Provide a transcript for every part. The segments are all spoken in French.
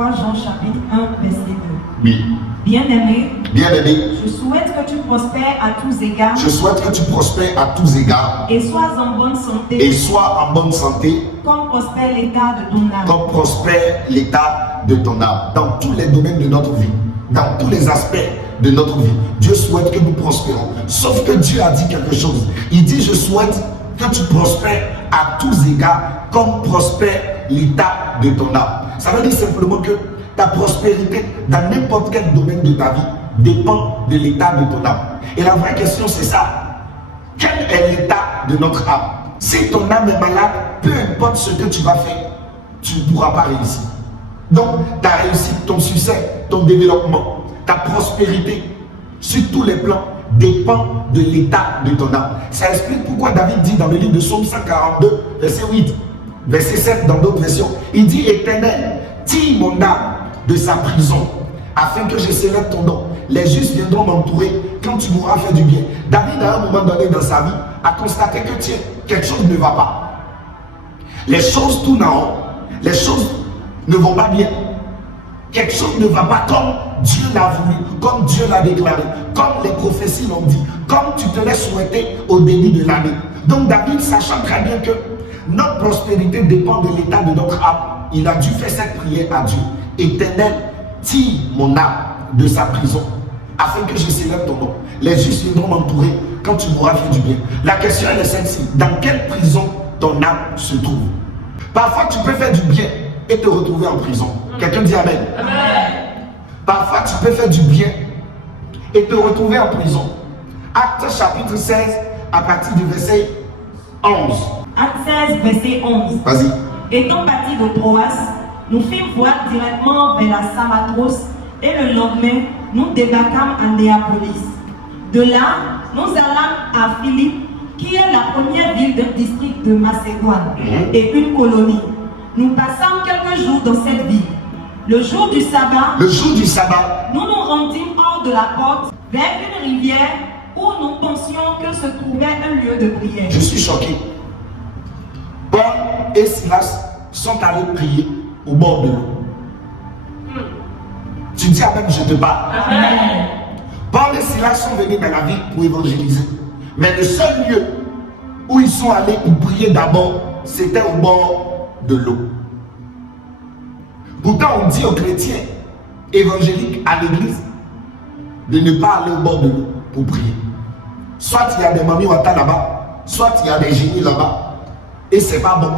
3 Jean chapitre 1 verset 2. Oui. Bien-aimé, Bien-aimé, je souhaite que tu prospères à tous égards je souhaite que tu prospères à tous égards et sois en bonne santé, et sois en bonne santé comme prospère l'état de ton âme. comme prospère l'état de ton âme. Dans tous les domaines de notre vie, dans tous les aspects de notre vie, Dieu souhaite que nous prospérons. Sauf que Dieu a dit quelque chose. Il dit, je souhaite que tu prospères à tous égards comme prospère l'état de ton âme. Ça veut dire simplement que ta prospérité dans n'importe quel domaine de ta vie dépend de l'état de ton âme. Et la vraie question c'est ça. Quel est l'état de notre âme? Si ton âme est malade, peu importe ce que tu vas faire, tu ne pourras pas réussir. Donc ta réussite, ton succès, ton développement, ta prospérité sur tous les plans dépend de l'état de ton âme. Ça explique pourquoi David dit dans le livre de Psaume 142, verset 8, verset 7 dans d'autres versions, il dit: Éternel, tire mon âme de sa prison, afin que je célèbre ton nom. Les justes viendront m'entourer quand tu m'auras fait du bien. David, à un moment donné dans sa vie, a constaté que tiens, quelque chose ne va pas. Les choses tournent en haut, les choses ne vont pas bien. Quelque chose ne va pas comme Dieu l'a voulu, comme Dieu l'a déclaré, comme les prophéties l'ont dit, comme tu te l'as souhaité au début de l'année. Donc David, sachant très bien que notre prospérité dépend de l'état de notre âme, il a dû faire cette prière à Dieu. Éternel, tire mon âme de sa prison, afin que je célèbre ton nom. Les justes viendront m'entourer quand tu m'auras fait du bien. La question est celle-ci: dans quelle prison ton âme se trouve? Parfois tu peux faire du bien et te retrouver en prison. Quelqu'un dit Amen. Amen. Parfois tu peux faire du bien et te retrouver en prison. Actes chapitre 16 à partir du verset 11. Actes 16 verset 11. Vas-y. Étant partis de Troas, nous fîmes voile directement vers la Samatros et le lendemain, nous débarquâmes à Néapolis. De là, nous allâmes à Philippe, qui est la première ville d'un district de Macédoine et une colonie. Nous passâmes quelques jours dans cette ville. Le jour du sabbat, nous nous rendîmes hors de la porte vers une rivière où nous pensions que se trouvait un lieu de prière. Je suis choqué. Paul et Silas sont allés prier au bord de l'eau. Tu dis Amen, je te parle. Amen. Paul et Silas sont venus dans la ville pour évangéliser. Mais le seul lieu où ils sont allés pour prier d'abord, c'était au bord de l'eau. Pourtant, on dit aux chrétiens évangéliques à l'église de ne pas aller au bord de l'eau pour prier. Soit il y a des mamies wata là-bas, soit il y a des génies là-bas. Et c'est pas bon.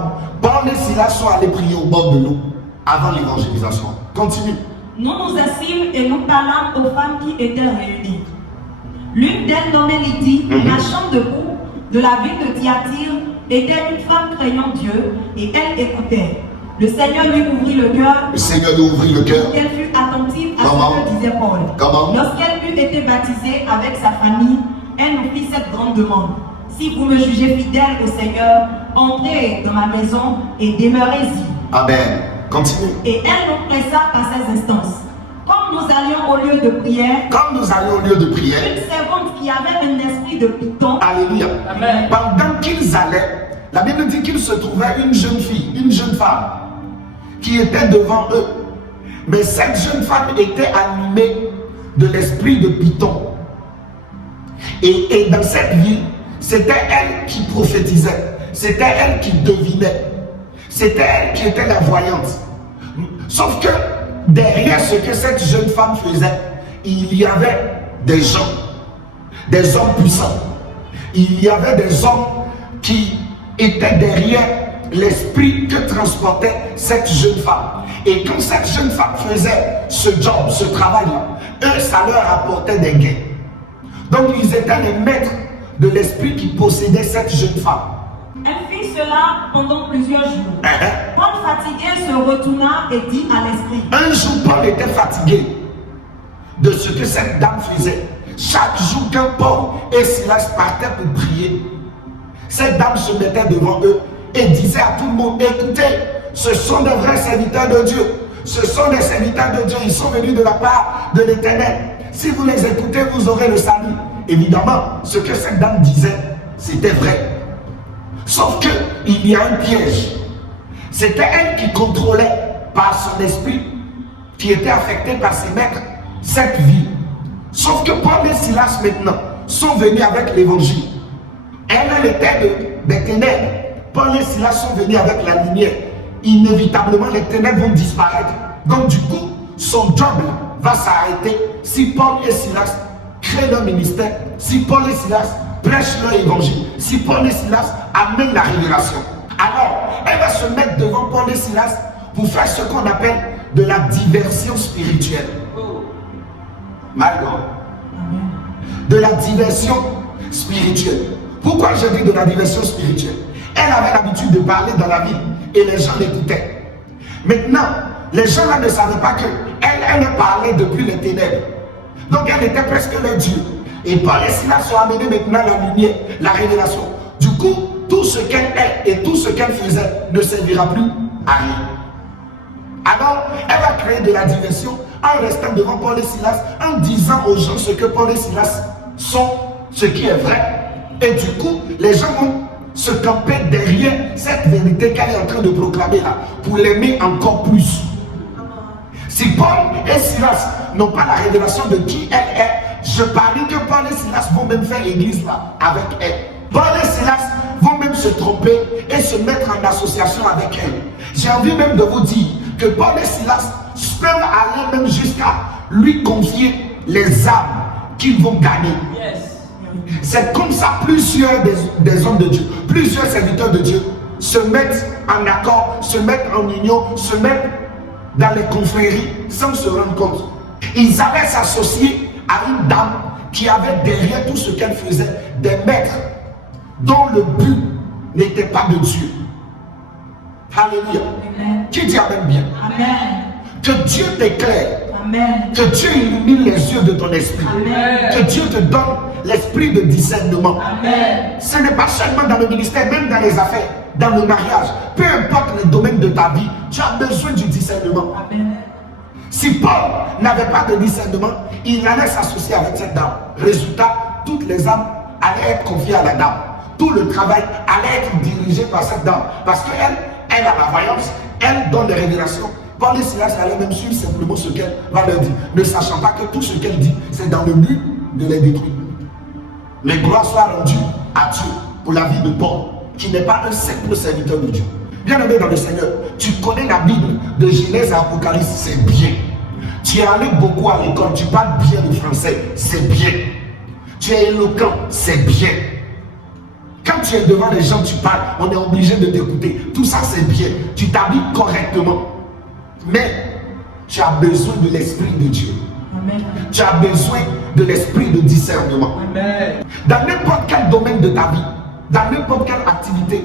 Paul et Silas sont allés prier au bord de l'eau avant l'évangélisation. Continue. Nous nous assîmes et nous parlâmes aux femmes qui étaient réunies. L'une d'elles, nommée Lydie, marchant debout de la ville de Thyatire, était une femme craignant Dieu et elle écoutait. Le Seigneur lui ouvrit le cœur. Le Seigneur lui ouvrit le cœur. Elle fut attentive à Comment? ce que disait Paul. Comment? Lorsqu'elle eut été baptisée avec sa famille, elle nous fit cette grande demande: si vous me jugez fidèle au Seigneur, entrez dans ma maison et demeurez-y. Amen. Continue. Et elle nous pressa par ses instances. Comme nous allions au lieu de prière, Comme nous allions au lieu de prière, une servante qui avait un esprit de python, alléluia. Amen. Pendant qu'ils allaient, la Bible dit qu'il se trouvait une jeune fille, une jeune femme qui était devant eux. Mais cette jeune femme était animée de l'esprit de Python. Et dans cette ville, c'était elle qui prophétisait. C'était elle qui devinait. C'était elle qui était la voyante. Sauf que derrière ce que cette jeune femme faisait, il y avait des gens, des hommes puissants. Il y avait des hommes qui étaient derrière l'esprit que transportait cette jeune femme. Et quand cette jeune femme faisait ce job, ce travail-là, eux, ça leur apportait des gains. Donc ils étaient les maîtres de l'esprit qui possédait cette jeune femme. elle fit cela pendant plusieurs jours. Paul, fatigué, se retourna et dit à l'esprit. Un jour, Paul était fatigué de ce que cette dame faisait. Chaque jour qu'un Paul et Silas partaient pour prier, cette dame se mettait devant eux et disait à tout le monde: écoutez, ce sont des vrais serviteurs de Dieu. Ce sont des serviteurs de Dieu. Ils sont venus de la part de l'Éternel. Si vous les écoutez, vous aurez le salut. Évidemment, ce que cette dame disait, c'était vrai. Sauf qu'il y a un piège. C'était elle qui contrôlait par son esprit qui étaient affectés par ses maîtres cette vie. Sauf que Paul et Silas maintenant sont venus avec l'évangile. Elle était des ténèbres. Paul et Silas sont venus avec la lumière. Inévitablement, les ténèbres vont disparaître. Donc du coup, son job va s'arrêter si Paul et Silas créent leur ministère, si Paul et Silas prêchent leur évangile, si Paul et Silas amènent la révélation. Alors, elle va se mettre devant Paul et Silas pour faire ce qu'on appelle de la diversion spirituelle. My God. De la diversion spirituelle. Pourquoi je dis de la diversion spirituelle? Elle avait l'habitude de parler dans la ville et les gens l'écoutaient. Maintenant, les gens là ne savaient pas que elle parlait depuis les ténèbres. Donc elle était presque leur Dieu. Et Paul et Silas sont amenés maintenant la lumière, la révélation. Du coup, tout ce qu'elle est et tout ce qu'elle faisait ne servira plus à rien. Alors, elle va créer de la diversion en restant devant Paul et Silas, en disant aux gens ce que Paul et Silas sont, ce qui est vrai. Et du coup, les gens vont se camper derrière cette vérité qu'elle est en train de proclamer là, pour l'aimer encore plus. Si Paul et Silas n'ont pas la révélation de qui elle est, je parie que Paul et Silas vont même faire l'église là avec elle. Paul et Silas vont même se tromper et se mettre en association avec elle. J'ai envie même de vous dire que Paul et Silas peuvent aller même jusqu'à lui confier les âmes qu'ils vont gagner. C'est comme ça plusieurs des hommes de Dieu, plusieurs serviteurs de Dieu se mettent en accord, se mettent en union, se mettent dans les confréries sans se rendre compte. Ils allaient s'associer à une dame qui avait derrière tout ce qu'elle faisait des maîtres dont le but n'était pas de Dieu. Alléluia. Amen. Qui dit amen bien? Amen. Que Dieu t'éclaire. Amen. Que Dieu illumine les yeux de ton esprit. Amen. Que Dieu te donne l'esprit de discernement. Amen. Ce n'est pas seulement dans le ministère, même dans les affaires, dans le mariage. Peu importe le domaine de ta vie, tu as besoin du discernement. Amen. Si Paul n'avait pas de discernement, il allait s'associer avec cette dame. Résultat, toutes les âmes allaient être confiées à la dame. Tout le travail allait être dirigé par cette dame. Parce qu'elle, elle a la voyance, elle donne les révélations. Paul et Silas allaient même suivre simplement ce qu'elle va leur dire, ne sachant pas que tout ce qu'elle dit, c'est dans le but de les détruire. Mais gloire soit rendue à Dieu pour la vie de Paul, qui n'est pas un simple serviteur de Dieu. Bien-aimé dans le Seigneur, tu connais la Bible de Genèse à Apocalypse, c'est bien. Tu es allé beaucoup à l'école, tu parles bien le français, c'est bien. Tu es éloquent, c'est bien. Quand tu es devant les gens, tu parles, on est obligé de t'écouter. Tout ça, c'est bien. Tu t'habilles correctement. Mais tu as besoin de l'Esprit de Dieu. Amen. Tu as besoin de l'esprit de discernement. Amen. Dans n'importe quel domaine de ta vie, dans n'importe quelle activité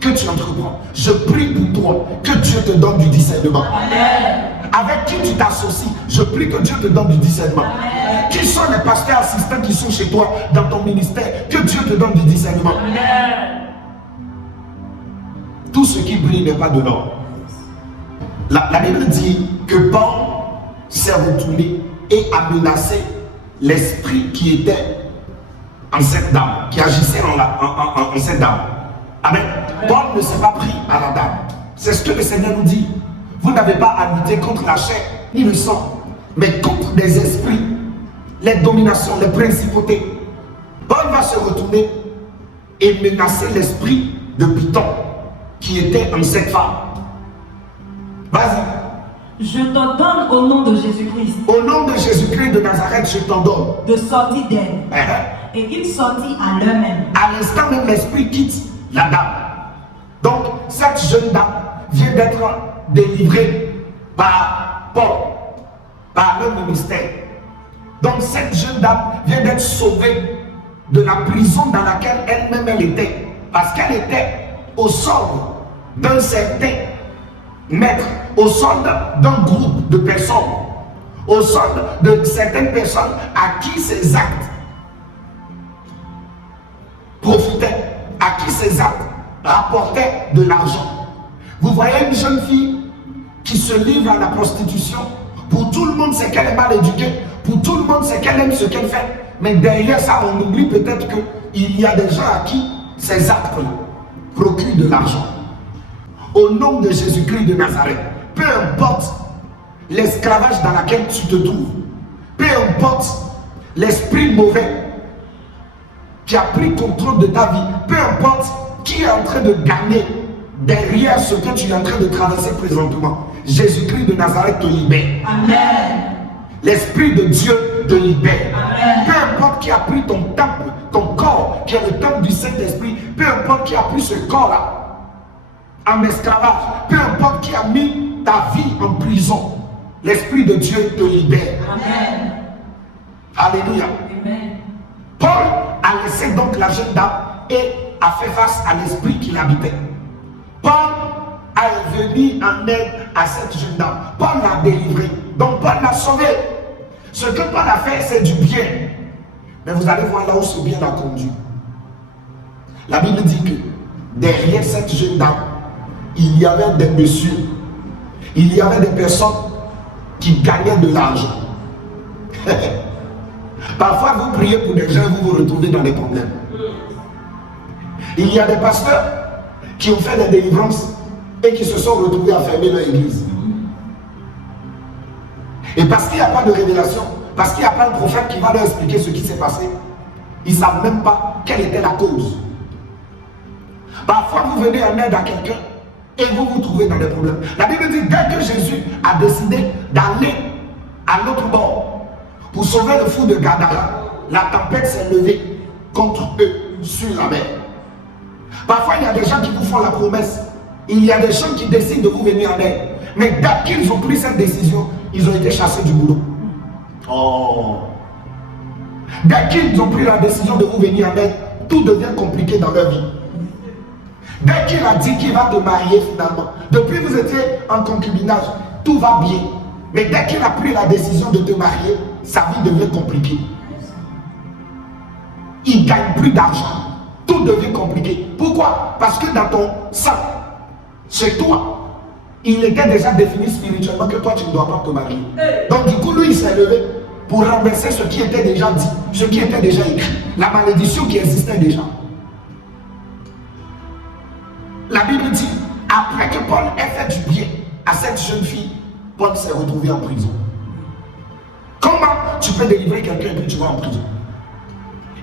que tu entreprends, je prie pour toi que Dieu te donne du discernement. Amen. Avec qui tu t'associes, je prie que Dieu te donne du discernement. Amen. Qui sont les pasteurs assistants qui sont chez toi dans ton ministère, que Dieu te donne du discernement. Amen. Tout ce qui brille n'est pas de l'or. La Bible dit que Paul s'est retourné et a menacé l'esprit qui était en cette dame, qui agissait en cette dame. Amen. Paul ne s'est pas pris à la dame. C'est ce que le Seigneur nous dit. Vous n'avez pas à lutter contre la chair ni le sang, mais contre des esprits, les dominations, les principautés. Paul va se retourner et menacer l'esprit de Python qui était en cette femme. Vas-y. Je t'en donne au nom de Jésus-Christ Au nom de Jésus-Christ de Nazareth, je t'en donne. de sortir d'elle. Et il sortit à l'heure même. À l'instant même, l'esprit quitte la dame. Donc, cette jeune dame vient d'être délivrée par Paul, par le ministère. Donc, cette jeune dame vient d'être sauvée de la prison dans laquelle elle-même elle était. Parce qu'elle était au solde d'un certain maître, au solde d'un groupe de personnes, au solde de certaines personnes à qui ces actes profitaient, à qui ces actes rapportaient de l'argent. Vous voyez une jeune fille qui se livre à la prostitution. Pour tout le monde, c'est qu'elle est mal éduquée. Pour tout le monde, c'est qu'elle aime ce qu'elle fait. Mais derrière ça, on oublie peut-être qu'il y a des gens à qui ces actes procurent de l'argent. Au nom de Jésus-Christ de Nazareth, peu importe l'esclavage dans lequel tu te trouves, peu importe l'esprit mauvais qui a pris contrôle de ta vie, peu importe qui est en train de gagner derrière ce que tu es en train de traverser présentement, Jésus-Christ de Nazareth te libère. Amen. L'Esprit de Dieu te libère. Amen. Peu importe qui a pris ton temple, ton corps, qui est le temple du Saint-Esprit, peu importe qui a pris ce corps-là en esclavage, peu importe qui a mis ta vie en prison, l'Esprit de Dieu te libère. Amen. Alléluia. Amen. Paul a laissé donc la jeune dame et a fait face à l'esprit qui l'habitait. Paul est venu en aide à cette jeune dame. Paul l'a délivrée. Donc Paul l'a sauvée. Ce que Paul a fait, c'est du bien. Mais vous allez voir là où ce bien l'a conduit. La Bible dit que derrière cette jeune dame, il y avait des messieurs, il y avait des personnes qui gagnaient de l'argent. Parfois, vous priez pour des gens, vous vous retrouvez dans des problèmes. Il y a des pasteurs qui ont fait des délivrances et qui se sont retrouvés à fermer leur église. Et parce qu'il n'y a pas de révélation, parce qu'il n'y a pas un prophète qui va leur expliquer ce qui s'est passé, ils ne savent même pas quelle était la cause. Parfois, vous venez en aide à quelqu'un et vous vous trouvez dans des problèmes. La Bible dit, dès que Jésus a décidé d'aller à l'autre bord pour sauver le fou de Gadara, la tempête s'est levée contre eux sur la mer. Parfois, il y a des gens qui vous font la promesse. Il y a des gens qui décident de vous venir en aide. Mais dès qu'ils ont pris cette décision, ils ont été chassés du boulot. Oh. Dès qu'ils ont pris la décision de vous venir en aide, tout devient compliqué dans leur vie. Dès qu'il a dit qu'il va te marier finalement, depuis que vous étiez en concubinage, tout va bien. Mais dès qu'il a pris la décision de te marier, sa vie devient compliquée. Il ne gagne plus d'argent. Tout devient compliqué. Pourquoi? Parce que dans ton sang, chez toi, il était déjà défini spirituellement que toi tu ne dois pas te marier. Donc du coup, lui, il s'est levé pour renverser ce qui était déjà dit, ce qui était déjà écrit, la malédiction qui existait déjà. La Bible dit, après que Paul ait fait du bien à cette jeune fille, Paul s'est retrouvé en prison. Comment tu peux délivrer quelqu'un et puis tu vas en prison?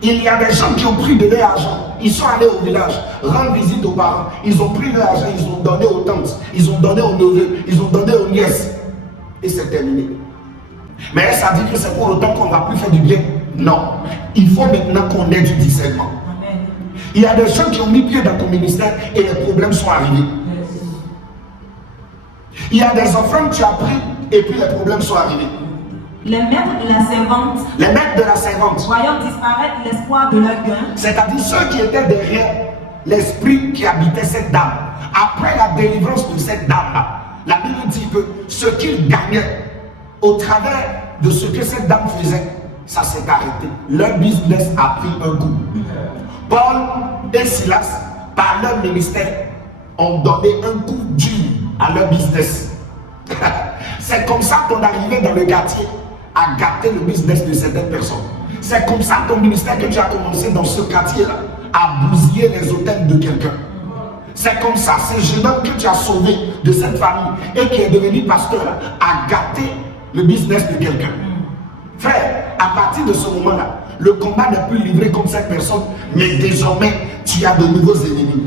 Il y a des gens qui ont pris de leur argent, ils sont allés au village, rendre visite aux parents, ils ont pris leur argent, ils ont donné aux tantes, ils ont donné aux neveux, ils ont donné aux nièces, et c'est terminé. Mais ça dit que c'est pour autant qu'on ne va plus faire du bien? Non, il faut maintenant qu'on ait du discernement. Il y a des gens qui ont mis pied dans ton ministère et les problèmes sont arrivés. Il y a des enfants que tu as pris et puis les problèmes sont arrivés. Les maîtres de la servante, les maîtres de la servante, voyant disparaître l'espoir de leur gain, c'est-à-dire ceux qui étaient derrière l'esprit qui habitait cette dame, après la délivrance de cette dame-là, la Bible dit que ce qu'ils gagnaient au travers de ce que cette dame faisait, ça s'est arrêté. Leur business a pris un coup. Paul et Silas, par leur ministère, ont donné un coup dur à leur business. C'est comme ça qu'on arrivait dans le quartier à gâter le business de certaines personnes. C'est comme ça ton ministère que tu as commencé dans ce quartier-là, à bousiller les hôtels de quelqu'un. C'est comme ça, ce jeune homme que tu as sauvé de cette famille et qui est devenu pasteur, a gâté le business de quelqu'un. Frère, à partir de ce moment-là, le combat n'est plus livré contre cette personne, mais désormais, tu as de nouveaux ennemis.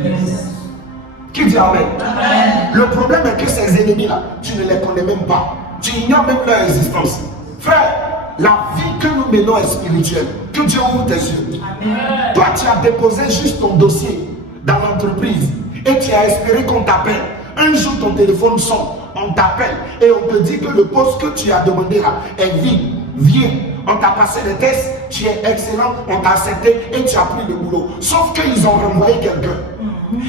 Qui dit amen? Amen. Le problème est que ces ennemis-là, tu ne les connais même pas. Tu ignores même leur existence. Frère, la vie que nous menons est spirituelle. Que Dieu ouvre tes yeux. Amen. Toi, tu as déposé juste ton dossier dans l'entreprise et tu as espéré qu'on t'appelle. Un jour, ton téléphone sonne, on t'appelle et on te dit que le poste que tu as demandé là est vide. Viens, on t'a passé les tests, tu es excellent, on t'a accepté et tu as pris le boulot. Sauf qu'ils ont renvoyé quelqu'un.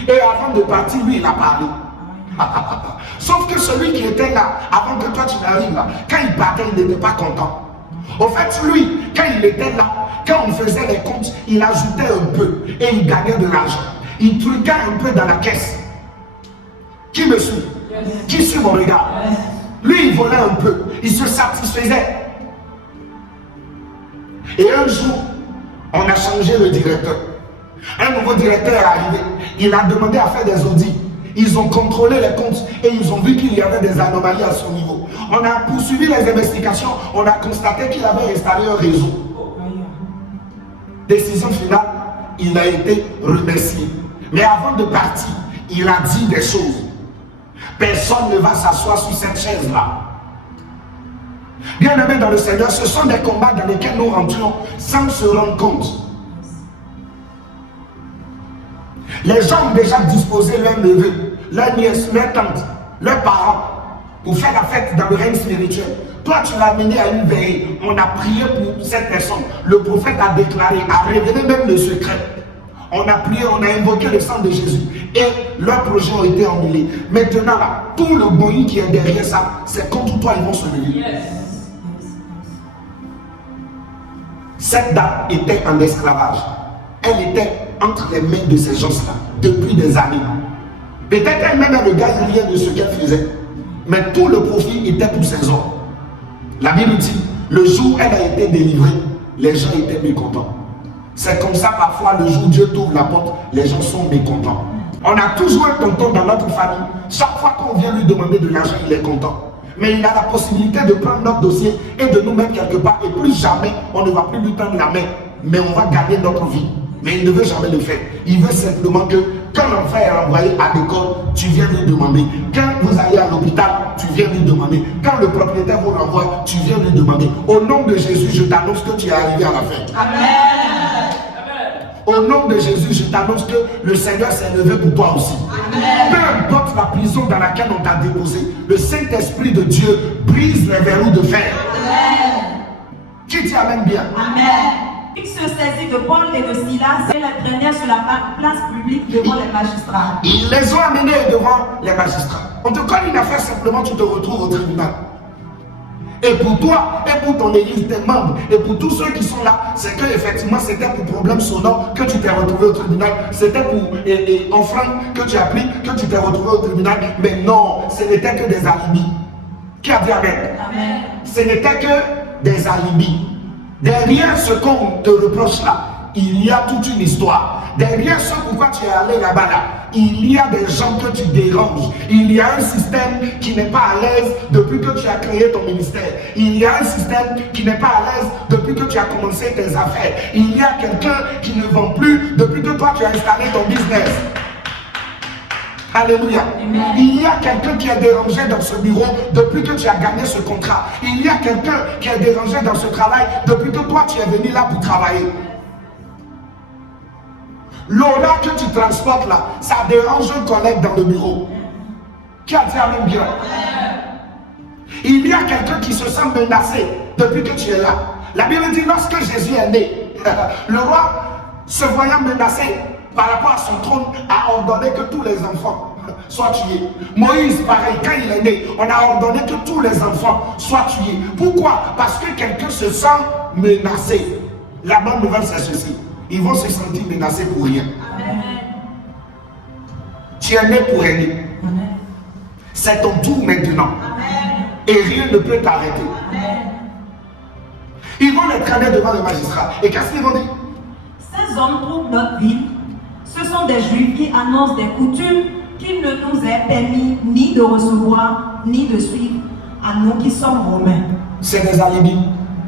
Et avant de partir, lui, il a parlé. Sauf que celui qui était là, avant que toi tu n'arrives là, quand il partait, il n'était pas content. Au fait, lui, quand il était là, quand on faisait les comptes, il ajoutait un peu et il gagnait de l'argent. Il truquait un peu dans la caisse. Qui me suit? Qui suit mon regard? Lui, il volait un peu. Il se satisfaisait. Et un jour, on a changé le directeur. Un nouveau directeur est arrivé. Il a demandé à faire des audits. Ils ont contrôlé les comptes et ils ont vu qu'il y avait des anomalies à son niveau. On a poursuivi les investigations, on a constaté qu'il avait installé un réseau. Décision finale, il a été remercié. Mais avant de partir, il a dit des choses. Personne ne va s'asseoir sur cette chaise-là. Bien aimé dans le Seigneur, ce sont des combats dans lesquels nous rentrons sans se rendre compte. Les gens ont déjà disposé leurs neveux, leurs nièces, leurs tantes, leurs parents pour faire la fête dans le règne spirituel. Toi, tu l'as amené à une veillée. On a prié pour cette personne. Le prophète a déclaré, a révélé même le secret. On a prié, on a invoqué le sang de Jésus. Et leurs projets ont été annulés. Maintenant, là, tout le bruit qui est derrière ça, c'est contre toi, ils vont se lever. Cette dame était en esclavage. Elle était entre les mains de ces gens-là depuis des années. Peut-être elle-même ne gagne rien de ce qu'elle faisait. Mais tout le profit était pour ses hommes. La Bible dit, le jour où elle a été délivrée, les gens étaient mécontents. C'est comme ça parfois, le jour où Dieu t'ouvre la porte, les gens sont mécontents. On a toujours un tonton dans notre famille. Chaque fois qu'on vient lui demander de l'argent, il est content. Mais il a la possibilité de prendre notre dossier et de nous mettre quelque part. Et plus jamais, on ne va plus lui tendre la main. Mais on va gagner notre vie. Mais il ne veut jamais le faire. Il veut simplement que quand l'enfant est envoyé à l'école, tu viens lui demander. Quand vous allez à l'hôpital, tu viens lui demander. Quand le propriétaire vous renvoie, tu viens lui demander. Au nom de Jésus, je t'annonce que tu es arrivé à la fin. Amen. Au nom de Jésus, je t'annonce que le Seigneur s'est levé pour toi aussi. Amen. Peu importe la prison dans laquelle on t'a déposé, le Saint-Esprit de Dieu brise les verrous de fer. Amen. Qui dit Amen bien? Amen. Il se saisit de Paul et de Silas et les traînait sur la place publique devant les magistrats. Ils les ont amenés devant les magistrats. On te colle une affaire, simplement tu te retrouves au tribunal. Et pour toi, et pour ton église, tes membres, et pour tous ceux qui sont là, c'est que effectivement c'était pour problème sonore que tu t'es retrouvé au tribunal. C'était pour enfreinte que tu as pris, que tu t'es retrouvé au tribunal. Mais non, ce n'était que des alibis. Qui a dit Amen? Amen. Ce n'était que des alibis. Derrière ce qu'on te reproche là, il y a toute une histoire. Derrière ce pourquoi tu es allé là-bas là, il y a des gens que tu déranges. Il y a un système qui n'est pas à l'aise depuis que tu as créé ton ministère. Il y a un système qui n'est pas à l'aise depuis que tu as commencé tes affaires. Il y a quelqu'un qui ne vend plus depuis que toi tu as installé ton business. Alléluia. Amen. Il y a quelqu'un qui est dérangé dans ce bureau depuis que tu as gagné ce contrat. Il y a quelqu'un qui est dérangé dans ce travail depuis que toi tu es venu là pour travailler. L'aura que tu transportes là, ça dérange un collègue dans le bureau. Qui a dit Amen bien? Il y a quelqu'un qui se sent menacé depuis que tu es là. La Bible dit lorsque Jésus est né, le roi se voyant menacé par rapport à son trône, a ordonné que tous les enfants soient tués. Moïse, pareil, quand il est né, on a ordonné que tous les enfants soient tués. Pourquoi? Parce que quelqu'un se sent menacé. La bonne nouvelle, c'est ceci. Ils vont se sentir menacés pour rien. Amen. Tu es né pour aimer. C'est ton tour maintenant. Amen. Et rien ne peut t'arrêter. Ils vont les traîner devant le magistrat. Et qu'est-ce qu'ils vont dire? Ces hommes trouvent notre ville. Ce sont des Juifs qui annoncent des coutumes qu'il ne nous est permis ni de recevoir, ni de suivre à nous qui sommes romains. C'est des alibis.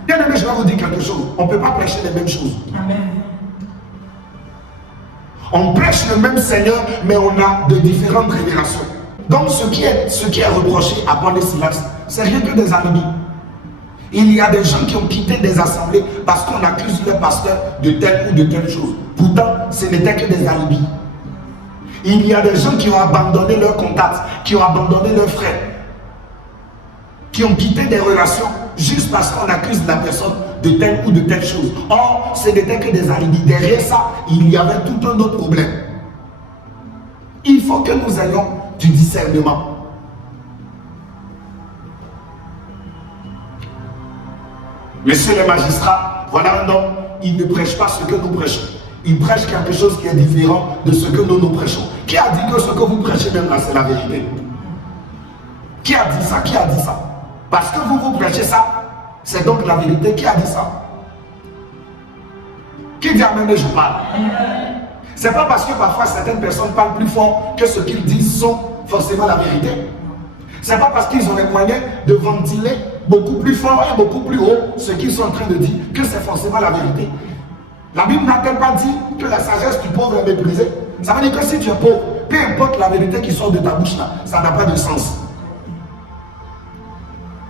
Bien aimé, je vais vous dire quelque chose. On ne peut pas prêcher les mêmes choses. Amen. On prêche le même Seigneur, mais on a de différentes révélations. Donc ce qui est reproché à Paul et Silas, c'est rien que des alibis. Il y a des gens qui ont quitté des assemblées parce qu'on accuse le pasteur de telle ou de telle chose. Pourtant, ce n'était que des alibis. Il y a des gens qui ont abandonné leurs contacts, qui ont abandonné leurs frères, qui ont quitté des relations juste parce qu'on accuse la personne de telle ou de telle chose. Or, ce n'était que des alibis. Derrière ça, il y avait tout un autre problème. Il faut que nous ayons du discernement. Messieurs les magistrats, voilà un homme, il ne prêche pas ce que nous prêchons. Il prêche quelque chose qui est différent de ce que nous prêchons. Qui a dit que ce que vous prêchez même là, c'est la vérité? Qui a dit ça? Qui a dit ça? Parce que vous prêchez ça, c'est donc la vérité. Qui a dit ça? Qui dit Amen et je parle? C'est pas parce que parfois certaines personnes parlent plus fort que ce qu'ils disent sont forcément la vérité. C'est pas parce qu'ils ont les moyens de ventiler beaucoup plus fort et beaucoup plus haut ce qu'ils sont en train de dire que c'est forcément la vérité. La Bible n'a-t-elle pas dit que la sagesse du pauvre est méprisée? Ça veut dire que si tu es pauvre, peu importe la vérité qui sort de ta bouche là, ça n'a pas de sens.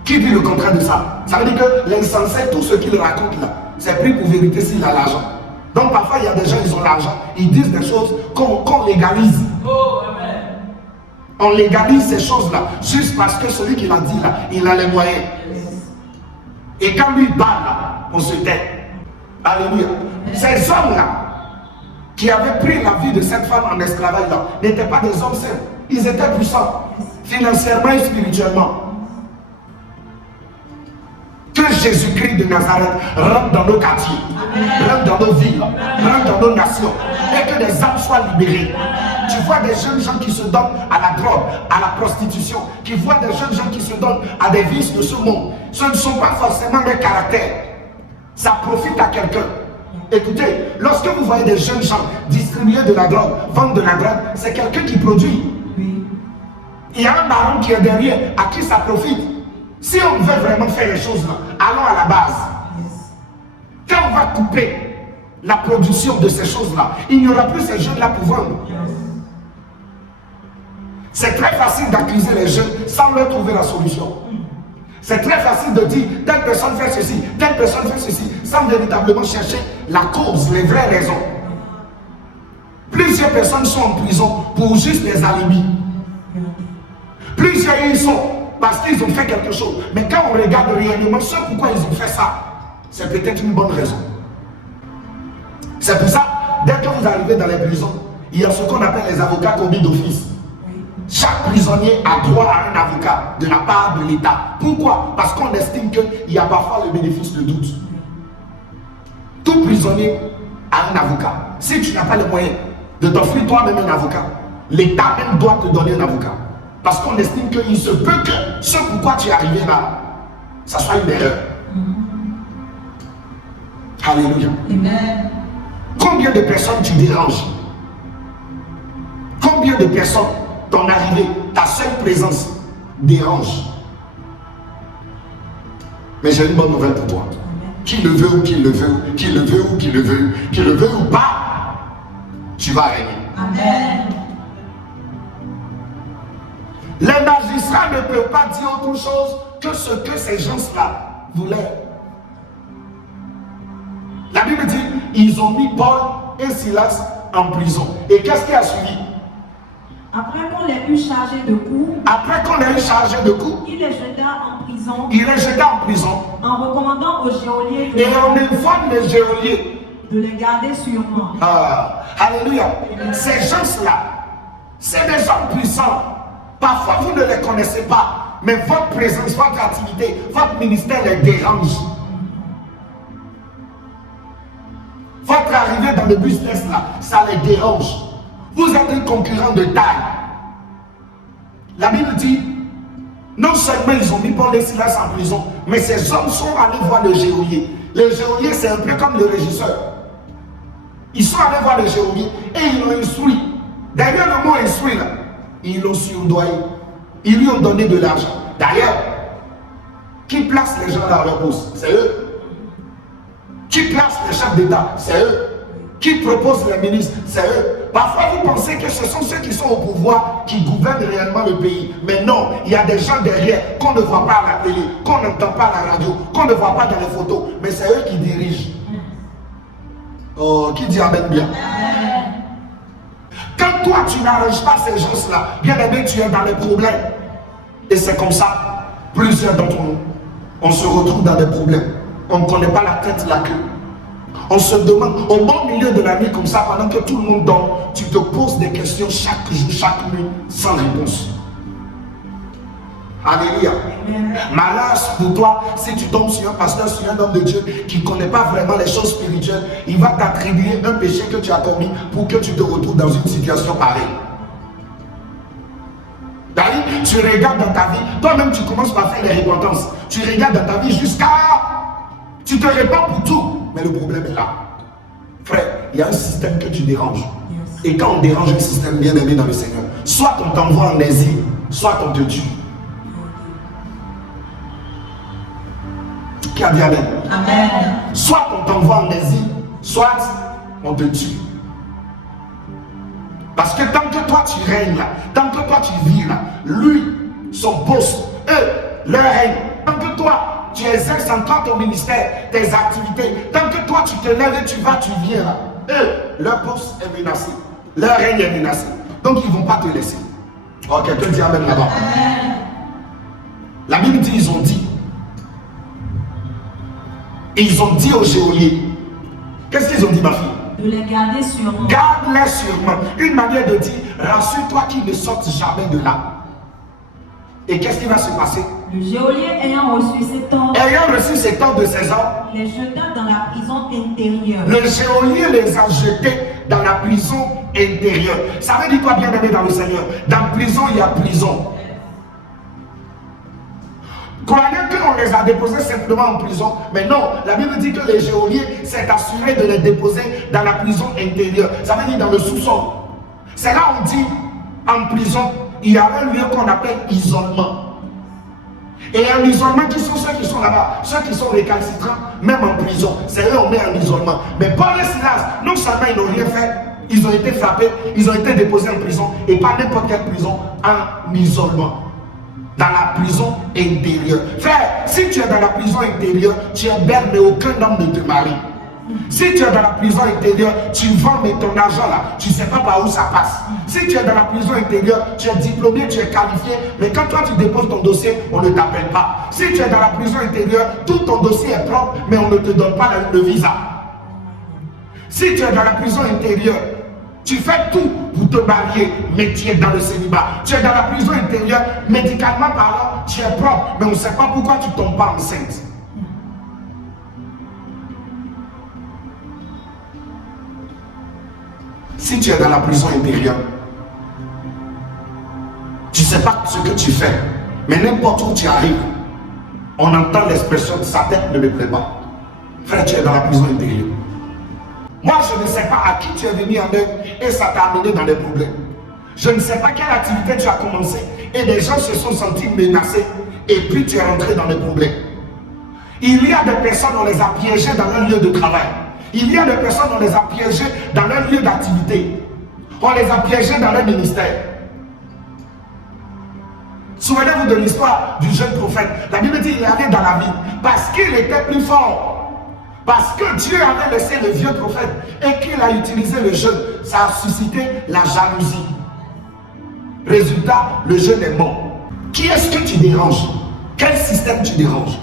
Qui dit le contraire de ça? Ça veut dire que l'insensé, tout ce qu'il raconte là, c'est pris pour vérité s'il a l'argent. Donc parfois il y a des gens, ils ont l'argent, ils disent des choses qu'on légalise. Oh, amen. On légalise ces choses-là, juste parce que celui qui l'a dit là, il a les moyens. Et quand lui parle là, on se tait. Alléluia. Ces hommes-là, qui avaient pris la vie de cette femme en esclavage là, n'étaient pas des hommes simples. Ils étaient puissants, financièrement et spirituellement. Que Jésus-Christ de Nazareth rentre dans nos quartiers, rentre dans nos villes, rentre dans nos nations, et que des âmes soient libérées. Tu vois des jeunes gens qui se donnent à la drogue, à la prostitution, qui voient des jeunes gens qui se donnent à des vices de ce monde. Ce ne sont pas forcément des caractères. Ça profite à quelqu'un. Écoutez, lorsque vous voyez des jeunes gens distribuer de la drogue, vendre de la drogue, c'est quelqu'un qui produit. Il y a un baron qui est derrière, à qui ça profite. Si on veut vraiment faire les choses là, allons à la base. Quand on va couper la production de ces choses-là, il n'y aura plus ces jeunes-là pour vendre. C'est très facile d'accuser les jeunes sans leur trouver la solution. C'est très facile de dire telle personne fait ceci, telle personne fait ceci, sans véritablement chercher la cause, les vraies raisons. Plusieurs personnes sont en prison pour juste des alibis. Plusieurs ils sont parce qu'ils ont fait quelque chose. Mais quand on regarde réellement ce pourquoi ils ont fait ça, c'est peut-être une bonne raison. C'est pour ça, dès que vous arrivez dans les prisons, il y a ce qu'on appelle les avocats commis d'office. Chaque prisonnier a droit à un avocat de la part de l'État. Pourquoi? Parce qu'on estime qu'il y a parfois le bénéfice de doute. Tout prisonnier a un avocat. Si tu n'as pas les moyens de t'offrir toi-même un avocat, l'État même doit te donner un avocat. Parce qu'on estime qu'il se peut que ce pourquoi tu es arrivé là, ça soit une erreur. Alléluia. Amen. Combien de personnes tu déranges? Combien de personnes ton arrivée, ta seule présence dérange? Mais j'ai une bonne nouvelle pour toi. Qui le veut ou qui le veut, qui le veut ou qui le veut, qui le veut ou pas, tu vas régner. Amen. Les magistrats ne peuvent pas dire autre chose que ce que ces gens-là voulaient. La Bible dit, ils ont mis Paul et Silas en prison. Et qu'est-ce qui a suivi? Après qu'on les eut chargés de coups, Après qu'on les ait chargés de coups, il les jeta en prison il les jeta en prison. en recommandant aux geôliers Et on informe les geôliers. de les garder sûrement. Ah, alléluia. Ces gens-là, c'est des hommes puissants. Parfois, vous ne les connaissez pas, mais votre présence, votre activité, votre ministère les dérange. Votre arrivée dans le business là, ça les dérange. Vous êtes un concurrent de taille. La Bible dit, non seulement ils ont mis Paul et Silas en prison, mais ces hommes sont allés voir le geôlier. Le geôlier, c'est un peu comme le régisseur. Ils sont allés voir le geôlier et ils l'ont instruit. Derrière le mot instruit là, ils l'ont surdoyé. Ils lui ont donné de l'argent. D'ailleurs, qui place les gens dans leur poste? C'est eux. Qui place les chefs d'État? C'est eux. Qui propose les ministres? C'est eux. Parfois, vous pensez que ce sont ceux qui sont au pouvoir qui gouvernent réellement le pays. Mais non, il y a des gens derrière qu'on ne voit pas à la télé, qu'on n'entend pas à la radio, qu'on ne voit pas dans les photos. Mais c'est eux qui dirigent. Oh, qui dit amen bien? Quand toi, tu n'arranges pas ces gens-là, bien aimé, tu es dans les problèmes. Et c'est comme ça, plusieurs d'entre nous, on se retrouve dans des problèmes. On ne connaît pas la tête, la queue. On se demande, au bon milieu de la nuit comme ça, pendant que tout le monde dort, tu te poses des questions chaque jour, chaque nuit, sans réponse. Alléluia. Malheur pour toi, si tu tombes sur un pasteur, sur un homme de Dieu qui ne connaît pas vraiment les choses spirituelles, il va t'attribuer un péché que tu as commis pour que tu te retrouves dans une situation pareille. D'ailleurs, tu regardes dans ta vie, toi-même tu commences par faire les repentances. Tu regardes dans ta vie jusqu'à... Tu te répands pour tout, mais le problème est là. Frère, il y a un système que tu déranges. Et quand on dérange un système bien aimé dans le Seigneur, soit on t'envoie en exil, soit on te tue. Qui a dit Amen? Amen. Soit on t'envoie en exil, soit on te tue. Parce que tant que toi tu règnes là, tant que toi tu vis là, lui, son boss, eux, leur règne, tant que toi tu exerces encore ton ministère, tes activités, tant que toi tu te lèves et tu vas, tu viens là, eux, leur boss est menacé, leur règne est menacé. Donc ils ne vont pas te laisser. Oh, quelqu'un dit Amen là-bas. La Bible dit, ils ont dit. Et ils ont dit aux geôliers. Qu'est-ce qu'ils ont dit, ma fille? De les garder sûrement. Garde-les sûrement. Une manière de dire, rassure-toi qu'ils ne sortent jamais de là. Et qu'est-ce qui va se passer? Le geôlier ayant reçu cet ordre, Ayant reçu cet ordre de ces hommes, les jeta dans la prison intérieure. le geôlier les a jetés dans la prison intérieure. Ça veut dire quoi, bien aimé dans le Seigneur? Dans la prison, il y a prison. Croyez qu'on les a déposés simplement en prison, mais non, la Bible dit que les geôliers s'est assuré de les déposer dans la prison intérieure. Ça veut dire dans le sous-sol. C'est là où on dit, en prison, il y a un lieu qu'on appelle isolement. Et en isolement, qui sont ceux qui sont là-bas? Ceux qui sont récalcitrants, même en prison. C'est eux on met en isolement. Mais Paul et Silas, non seulement ils n'ont rien fait, ils ont été frappés, ils ont été déposés en prison, et pas n'importe quelle prison, en isolement. Dans la prison intérieure. Frère, si tu es dans la prison intérieure, tu es belle, mais aucun homme ne te marie. Si tu es dans la prison intérieure, tu vends, mais ton argent là, tu ne sais pas par où ça passe. Si tu es dans la prison intérieure, tu es diplômé, tu es qualifié, mais quand toi tu déposes ton dossier, on ne t'appelle pas. Si tu es dans la prison intérieure, tout ton dossier est propre, mais on ne te donne pas le visa. Si tu es dans la prison intérieure, tu fais tout pour te marier, mais tu es dans le célibat. Tu es dans la prison intérieure, médicalement parlant, tu es propre, mais on ne sait pas pourquoi tu ne tombes pas enceinte. Si tu es dans la prison intérieure, tu ne sais pas ce que tu fais, mais n'importe où tu arrives, on entend l'expression sa tête ne me plaît pas. Frère, tu es dans la prison intérieure. Moi, je ne sais pas à qui tu es venu en œuvre et ça t'a amené dans des problèmes. Je ne sais pas quelle activité tu as commencé et des gens se sont sentis menacés et puis tu es rentré dans des problèmes. Il y a des personnes, on les a piégées dans leur lieu de travail. Il y a des personnes, on les a piégées dans leur lieu d'activité. On les a piégées dans leur ministère. Souvenez-vous de l'histoire du jeune prophète. La Bible dit qu'il est allé dans la ville parce qu'il était plus fort. Parce que Dieu avait laissé le vieux prophète et qu'il a utilisé le jeune. Ça a suscité la jalousie. Résultat, le jeune est mort. Qui est-ce que tu déranges? Quel système tu déranges?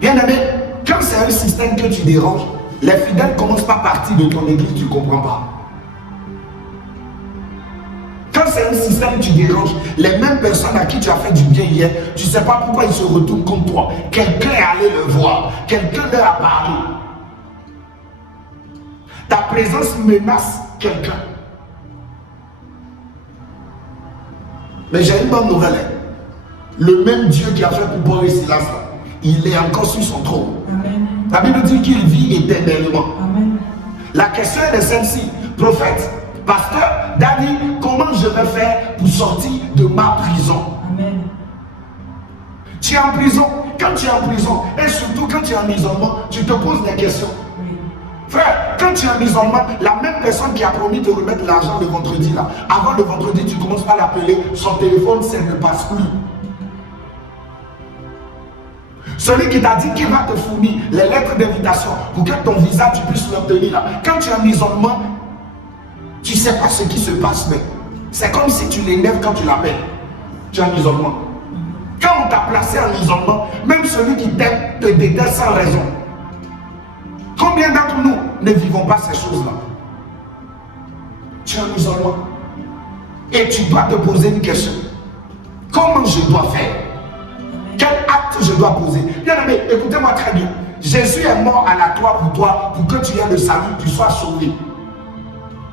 Bien aimé, quand c'est un système que tu déranges, les fidèles ne commencent pas partir de ton église, tu ne comprends pas. Quand c'est un système que tu déranges, les mêmes personnes à qui tu as fait du bien hier, tu ne sais pas pourquoi ils se retournent contre toi. Quelqu'un est allé le voir, quelqu'un leur a parlé. Ta présence menace quelqu'un. Mais j'ai une bonne nouvelle. Le même Dieu qui a fait pour Paul et Silas, il est encore sur son trône. Amen. La Bible dit qu'il vit éternellement. Amen. La question est celle-ci. Prophète, pasteur, Dani, comment je vais faire pour sortir de ma prison? Amen. Tu es en prison. Quand tu es en prison, et surtout quand tu es en isolement, tu te poses des questions. Oui. Frère, quand tu es en isolement, la même personne qui a promis de remettre l'argent le vendredi, là, avant le vendredi, tu commences par l'appeler, son téléphone, ça ne passe plus. Celui qui t'a dit qu'il va te fournir les lettres d'invitation pour que ton visa, tu puisses l'obtenir là. Quand tu es en isolement, tu ne sais pas ce qui se passe, mais c'est comme si tu l'énerves quand tu l'appelles. Tu es en isolement. Quand on t'a placé en isolement, même celui qui t'aime te déteste sans raison. Combien d'entre nous ne vivons pas ces choses-là? Tu es en isolement. Et tu dois te poser une question. Comment je dois faire? Quel acte je dois poser? Bien aimé, écoutez-moi très bien. Jésus est mort à la croix pour toi, pour que tu aies le salut, tu sois sauvé.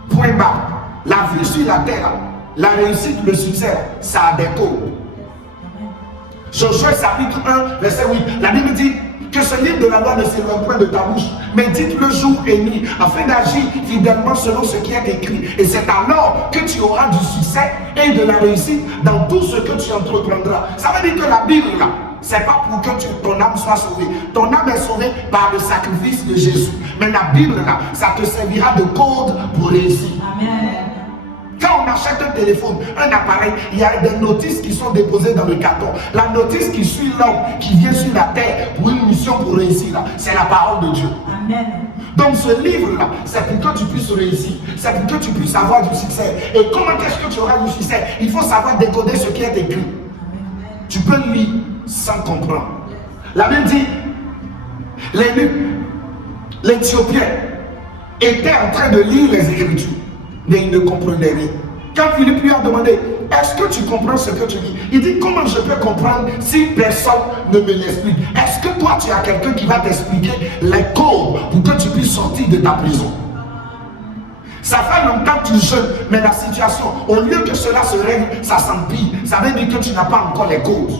Point barre. La vie sur la terre, la réussite, le succès, ça a des codes. Josué chapitre 1, verset 8. La Bible dit que ce livre de la loi ne s'éloigne point de ta bouche, mais dites-le jour et nuit, afin d'agir fidèlement selon ce qui est écrit. Et c'est alors que tu auras du succès et de la réussite dans tout ce que tu entreprendras. Ça veut dire que la Bible, là, c'est pas pour que ton âme soit sauvée. Ton âme est sauvée par le sacrifice de Jésus. Mais la Bible, là, ça te servira de code pour réussir. Amen. Quand on achète un téléphone, un appareil, il y a des notices qui sont déposées dans le carton. La notice qui suit l'homme qui vient sur la terre pour une mission pour réussir, là, c'est la parole de Dieu. Amen. Donc ce livre-là, c'est pour que tu puisses réussir. C'est pour que tu puisses avoir du succès. Et comment est-ce que tu auras du succès? Il faut savoir décoder ce qui est écrit. Tu peux lire sans comprendre. La Bible dit, l'Éthiopien était en train de lire les Écritures, mais il ne comprenait rien. Quand Philippe lui a demandé, est-ce que tu comprends ce que tu dis? Il dit, comment je peux comprendre si personne ne me l'explique? Est-ce que toi, tu as quelqu'un qui va t'expliquer les codes pour que tu puisses sortir de ta prison? Ça fait longtemps que tu jeûnes, mais la situation, au lieu que cela se règle, ça s'empire. Ça veut dire que tu n'as pas encore les codes.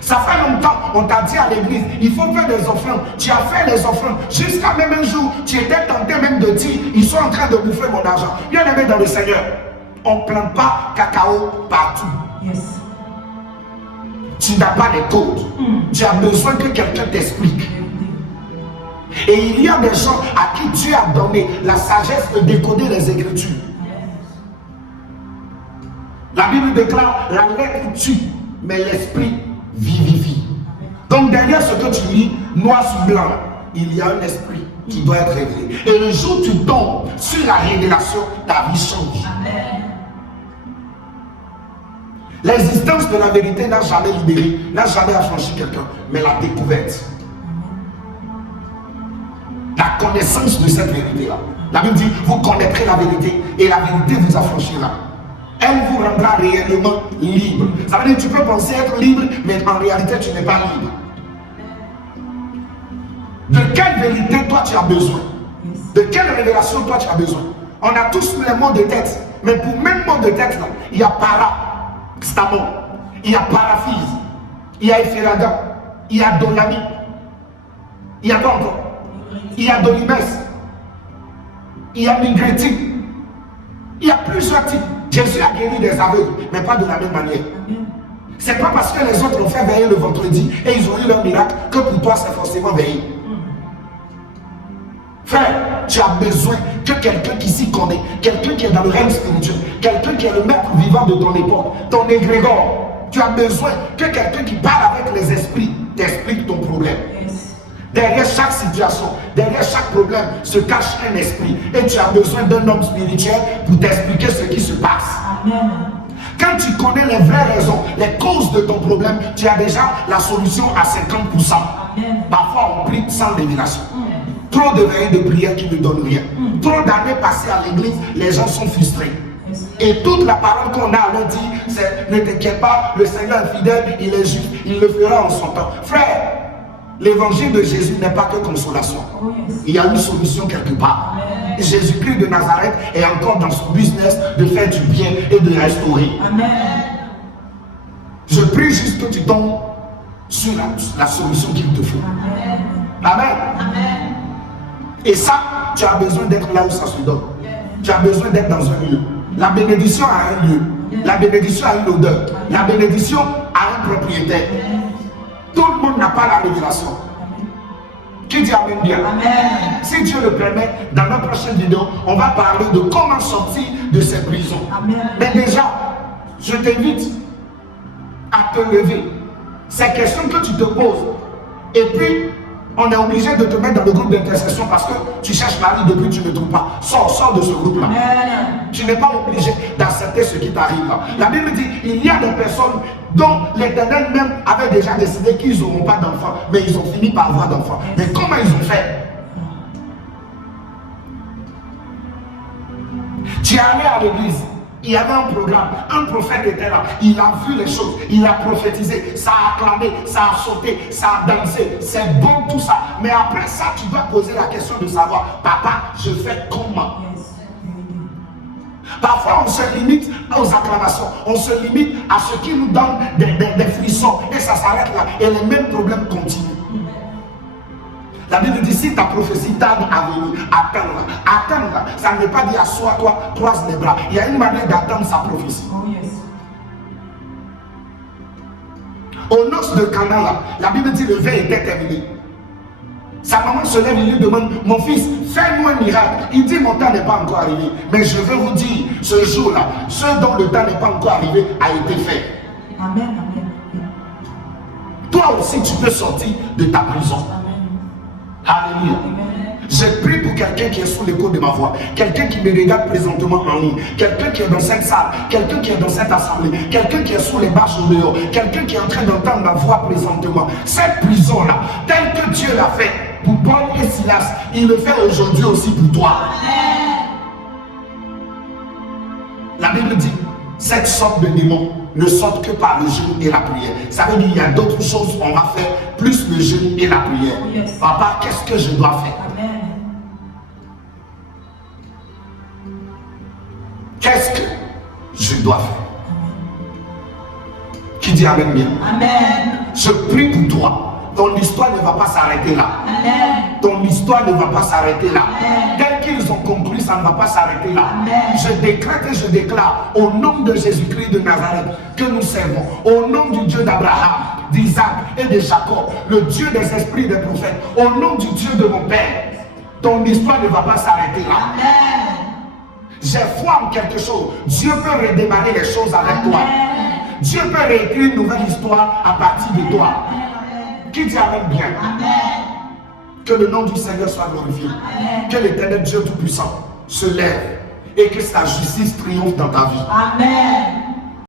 Ça fait longtemps, on t'a dit à l'église, il faut faire des offrandes. Tu as fait les offrandes. Jusqu'à même un jour, tu étais tenté même de dire, ils sont en train de bouffer mon argent. Bien aimé dans le Seigneur, on ne plante pas cacao partout. Yes. Tu n'as pas les codes. Tu as besoin que quelqu'un t'explique. Et il y a des gens à qui Dieu a donné la sagesse de décoder les Écritures. La Bible déclare, la lettre tue, mais l'esprit vivifie. Donc derrière ce que tu lis, noir sur blanc, il y a un esprit qui doit être révélé. Et le jour où tu tombes sur la révélation, ta vie change. Amen. L'existence de la vérité n'a jamais libéré, n'a jamais affranchi quelqu'un, mais la découverte. La connaissance de cette vérité-là. La Bible dit, vous connaîtrez la vérité et la vérité vous affranchira. Elle vous rendra réellement libre. Ça veut dire que tu peux penser être libre, mais en réalité tu n'es pas libre. De quelle vérité toi tu as besoin? De quelle révélation toi tu as besoin? On a tous les mots de tête, mais pour même mot de tête là, il y a parastamon, il y a paraphise, il y a éphéragan, il y a donami, il y a quoi encore? Il y a dolimès, il y a migrétique, il y a plusieurs types. Jésus a guéri des aveugles, mais pas de la même manière. C'est pas parce que les autres ont fait veiller le vendredi et ils ont eu leur miracle que pour toi c'est forcément veiller. Frère, tu as besoin que quelqu'un qui s'y connaît, quelqu'un qui est dans le règne spirituel, quelqu'un qui est le maître vivant de ton époque, ton égrégore. Tu as besoin que quelqu'un qui parle avec les esprits t'explique ton problème. Derrière chaque situation, derrière chaque problème se cache un esprit. Et tu as besoin d'un homme spirituel pour t'expliquer ce qui se passe. Amen. Quand tu connais les vraies raisons, les causes de ton problème, tu as déjà la solution à 50%. Amen. Parfois on prie sans révélation. Trop de veillées de prière qui ne donnent rien. Trop d'années passées à l'église, les gens sont frustrés. Et toute la parole qu'on a à leur dire, c'est ne t'inquiète pas, le Seigneur est fidèle, il est juste, il le fera en son temps. Frère, l'évangile de Jésus n'est pas que consolation. Il y a une solution quelque part. Jésus-Christ de Nazareth est encore dans son business de faire du bien et de restaurer. Amen. Je prie juste que tu tombes sur la solution qu'il te faut. Amen. Amen. Et ça, tu as besoin d'être là où ça se donne. Tu as besoin d'être dans un lieu. La bénédiction a un lieu. La bénédiction a une odeur. La bénédiction a un propriétaire. Tout le monde n'a pas la révélation. Qui dit Amen bien? Amen. Si Dieu le permet, dans notre prochaine vidéo, on va parler de comment sortir de cette prison. Amen. Mais déjà, je t'invite à te lever. Ces questions que tu te poses. Et puis, on est obligé de te mettre dans le groupe d'intercession parce que tu cherches Marie depuis tu ne trouves pas. Sors de ce groupe-là. Tu n'es pas obligé d'accepter ce qui t'arrive là. La Bible dit, il y a des personnes dont l'Éternel même avait déjà décidé qu'ils n'auront pas d'enfants, mais ils ont fini par avoir d'enfants. Mais comment ils ont fait? Tu es allé à l'église, il y avait un programme, un prophète était là, il a vu les choses, il a prophétisé, ça a acclamé, ça a sauté, ça a dansé, c'est bon tout ça. Mais après ça, tu dois poser la question de savoir, papa, je fais comment? Parfois, on se limite aux acclamations, on se limite à ce qui nous donne des frissons et ça s'arrête là et les mêmes problèmes continuent. La Bible dit, si ta prophétie tarde à venir, attends-la. Attends-la. Ça ne veut pas dire assois-toi, croise les bras. Il y a une manière d'attendre sa prophétie. Aux noces de Cana, là, la Bible dit le vin était terminé. Sa maman se lève et lui demande, mon fils, fais-nous un miracle. Il dit, mon temps n'est pas encore arrivé. Mais je veux vous dire, ce jour-là, ce dont le temps n'est pas encore arrivé a été fait. Amen, amen. Toi aussi, tu peux sortir de ta prison. Alléluia. J'ai prié pour quelqu'un qui est sous l'écho de ma voix, quelqu'un qui me regarde présentement en ligne, quelqu'un qui est dans cette salle, quelqu'un qui est dans cette assemblée, quelqu'un qui est sous les marches au dehors, quelqu'un qui est en train d'entendre ma voix présentement. Cette prison-là, telle que Dieu l'a fait pour Paul et Silas, il le fait aujourd'hui aussi pour toi. La Bible dit, cette sorte de démons ne sortent que par le jeûne et la prière. Ça veut dire qu'il y a d'autres choses qu'on va faire, plus le jeûne et la prière. Yes. Papa, qu'est-ce que je dois faire? Amen. Qu'est-ce que je dois faire? Qui dit Amen bien? Amen. Je prie pour toi. Ton histoire ne va pas s'arrêter là. Amen. Ton histoire ne va pas s'arrêter là. Amen. Tel qu'ils ont conclu, ça ne va pas s'arrêter là. Amen. Je décrète et je déclare au nom de Jésus-Christ de Nazareth que nous servons, au nom du Dieu d'Abraham, d'Isaac et de Jacob, le Dieu des esprits des prophètes, au nom du Dieu de mon Père, ton histoire ne va pas s'arrêter là. Amen. J'ai foi en quelque chose. Dieu peut redémarrer les choses avec toi. Amen. Dieu peut réécrire une nouvelle histoire à partir de toi. Qui dit Amen bien? Amen. Que le nom du Seigneur soit glorifié. Amen. Que l'Éternel Dieu Tout-Puissant se lève et que sa justice triomphe dans ta vie. Amen.